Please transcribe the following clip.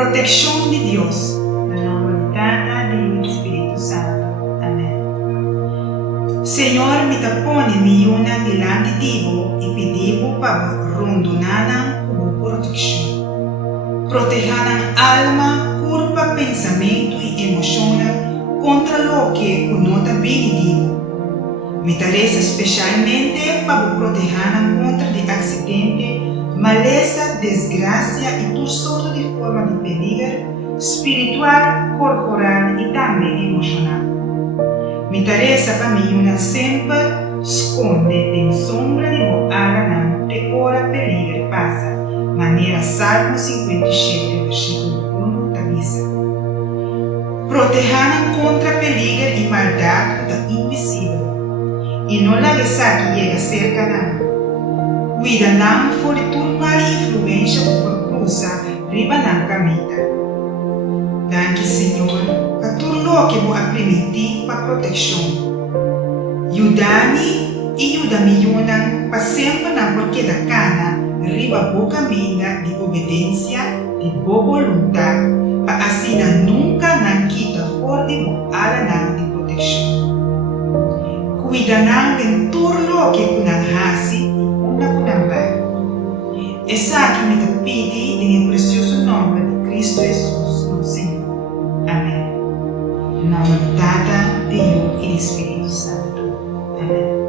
Proteção de Deus, na nome do Tata e do Espírito Santo. Amém. Senhor, me tapone miuna dilante divo e pedivo para rondonanam como proteção. Protejanam alma, curva, pensamento e emoção contra lo que conota bem divo. Me interessa especialmente para protejanam contra de acidente, maleza, desgraça e tudo sorte de forma de perigo espiritual, corporal e também emocional. Me interessa para mim sempre esconde em sombra de boara não de hora perigo passa. Maneira Salmo 57, versículo 1 da Bíblia. Protejanam contra perigo e maldade da invisível. E não la que chega cerca não. Cuidanam fora de turma influência por cruza riba na camita. Danke, Senhor, para tudo que vou permitir para proteção. Yudani e yudami yunam para sempre na porque da cana riba boa caminho de obediência, de boa vontade, para assim nunca não quita fora de boa ala de proteção. Cuidanam de tudo que kunang hasi essa que me pede em precioso nome de Cristo Jesus, nosso Senhor. Amém. Em nome do Tata, Filho e do Espírito Santo. Amém.